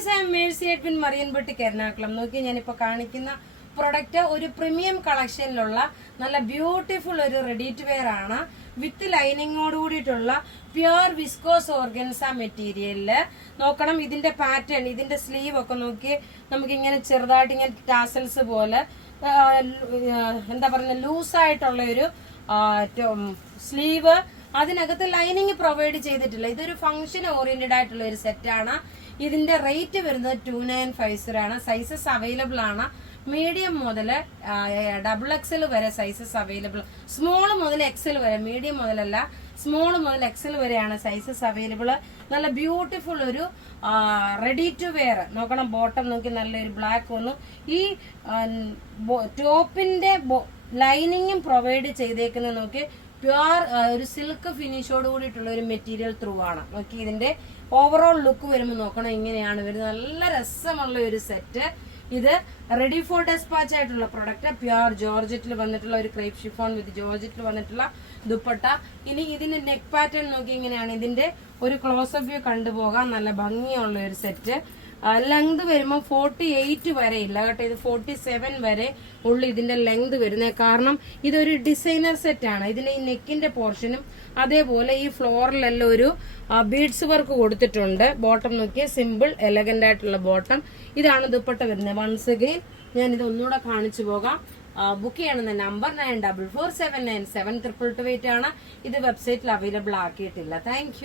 Friends, I am Mercy Edwin Mariyanpetti Ernakulam. നോക്കി ഞാനിപ്പോ കാണിക്കുന്ന പ്രൊഡക്റ്റ് ഒരു പ്രീമിയം കളക്ഷനിലുള്ള നല്ല ബ്യൂട്ടിഫുൾ ഒരു റെഡി ടു വെയർ ആണ്. വിത്ത് ലൈനിങ്ങോട് കൂടിയിട്ടുള്ള പ്യുർ വിസ്കോസ് ഓർഗൻസ മെറ്റീരിയലില്. നോക്കണം ഇതിന്റെ പാറ്റേൺ, ഇതിന്റെ സ്ലീവ് ഒക്കെ നോക്കി നമുക്ക് ഇങ്ങനെ ചെറുതായിട്ട് ഇങ്ങനെ ടാസൽസ് പോലെ എന്താ പറയുക ലൂസായിട്ടുള്ള ഒരു സ്ലീവ്. അതിനകത്ത് ലൈനിങ് പ്രൊവൈഡ് ചെയ്തിട്ടില്ല. ഇതൊരു ഫംഗ്ഷൻ ഓറിയന്റഡ് ആയിട്ടുള്ള ഒരു സെറ്റാണ്. ഇതിന്റെ റേറ്റ് വരുന്നത് 2950 ആണ്. സൈസസ് അവൈലബിൾ ആണ്. മീഡിയം മുതൽ XXL വരെ സൈസസ് അവൈലബിൾ. സ്മോൾ മുതൽ XL വരെ, മീഡിയം മുതലല്ല സ്മോൾ മുതൽ XL വരെയാണ് സൈസസ് അവൈലബിൾ. നല്ല ബ്യൂട്ടിഫുൾ ഒരു റെഡി ടു വെയർ. നോക്കണം ബോട്ടം നോക്കി നല്ലൊരു ബ്ലാക്ക് വന്നു. ഈ ടോപ്പിന്റെ ലൈനിങ്ങും പ്രൊവൈഡ് ചെയ്തേക്കുന്നത് നോക്കി പ്യുർ ഒരു സിൽക്ക് ഫിനിഷോട് കൂടിയിട്ടുള്ള ഒരു മെറ്റീരിയൽ ത്രൂ ആണ്. നോക്കി ഇതിന്റെ ഓവറോൾ ലുക്ക് വരുമ്പോൾ നോക്കണം ഇങ്ങനെയാണ് വരുന്നത്. നല്ല രസമുള്ള ഒരു സെറ്റ്. ഇത് റെഡി ഫോർ ഡെസ്പാച്ച് ആയിട്ടുള്ള പ്രൊഡക്റ്റ്. പ്യുർ ജോർജറ്റിൽ വന്നിട്ടുള്ള ഒരു ക്രേപ്പ് ഷിഫോൺ വിത്ത് ജോർജറ്റിൽ വന്നിട്ടുള്ള ദുപ്പട്ട. ഇനി ഇതിന്റെ നെക്ക് പാറ്റേൺ നോക്കി ഇങ്ങനെയാണ്. ഇതിന്റെ ഒരു ക്ലോസപ്പ് വ്യൂ കണ്ടുപോകാം. നല്ല ഭംഗിയുള്ള ഒരു സെറ്റ്. ലെങ്ത് വരുമ്പോൾ 48 വരെ ഇല്ല കേട്ടോ. ഇത് 47 വരെ ഉള്ളു ഇതിന്റെ ലെങ്ത് വരുന്നത്. കാരണം ഇതൊരു ഡിസൈനർ സെറ്റ് ആണ്. ഇതിന്റെ ഈ നെക്കിന്റെ പോർഷനും അതേപോലെ ഈ ഫ്ലോറിലെല്ലാം ഒരു ബീഡ്സ് വർക്ക് കൊടുത്തിട്ടുണ്ട്. ബോട്ടം നോക്കിയ സിമ്പിൾ എലഗന്റ് ആയിട്ടുള്ള ബോട്ടം. ഇതാണ് ദുപ്പട്ട വരുന്നത്. വൺസ് അഗെയിൻ ഞാൻ ഇത് ഒന്നുകൂടെ കാണിച്ചു പോകാം. ബുക്ക് ചെയ്യണമെന്ന നമ്പർ 9447972228 ആണ്. ഇത് വെബ്സൈറ്റിൽ അവൈലബിൾ ആക്കിയിട്ടില്ല. താങ്ക്